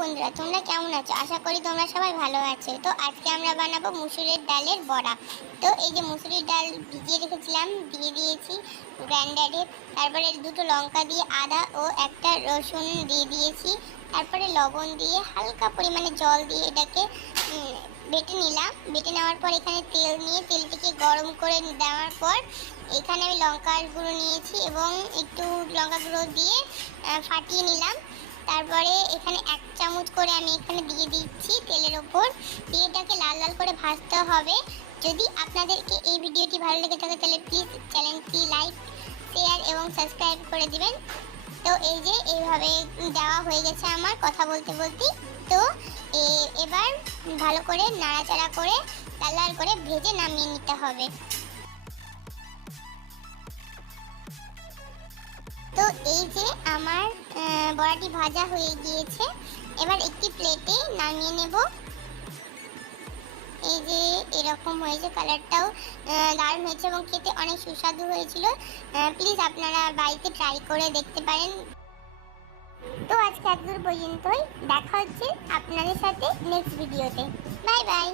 বন্ধুরা, তোমরা কেমন আছো? আশা করি তোমরা সবাই ভালো আছো। তো আজকে আমরা বানাবো মুসুরের ডালের বড়া। তো এই যে মুসুরির ডাল ভিজিয়ে রেখেছিলাম, দিয়ে দিয়েছি গ্রাইন্ডারে। তারপরে দুটো লঙ্কা দিয়ে আদা ও একটা রসুন দিয়ে দিয়েছি। তারপরে লবণ দিয়ে হালকা পরিমাণে জল দিয়ে এটাকে বেটে নিলাম। বেটে নেওয়ার পর এখানে তেল নিয়ে, তেলটিকে গরম করে দেওয়ার পর এখানে আমি লঙ্কার গুঁড়ো নিয়েছি এবং একটু লঙ্কা গুঁড়ো দিয়ে ফাটিয়ে নিলাম। তারপরে এখানে চামচ করে আমি এখানে দিয়ে দিচ্ছি তেলের ওপর। দিয়ে এটাকে লাল লাল করে ভাজতে হবে। যদি আপনাদেরকে এই ভিডিওটি ভালো লেগে থাকে, তাহলে প্লিজ চ্যানেলটি লাইক শেয়ার এবং সাবস্ক্রাইব করে দিবেন। তো এই যে এইভাবে দেওয়া হয়ে গেছে আমার কথা বলতে বলতে। তো এবার ভালো করে নাড়াচাড়া করে লাল লাল করে ভেজে নামিয়ে নিতে হবে। তো এই যে আমার বড়াটি ভাজা হয়ে গিয়েছে। এবার একটি প্লেটে নামিয়ে নেব। এই যে এরকম হয়েছে কালারটাও দারুণ হয়েছে এবং খেতে অনেক সুস্বাদু হয়েছিল। প্লিজ আপনারা বাড়িতে ট্রাই করে দেখতে পারেন। তো আজকে একদূর পর্যন্তই। দেখা হচ্ছে আপনাদের সাথে নেক্সট ভিডিওতে বাই বাই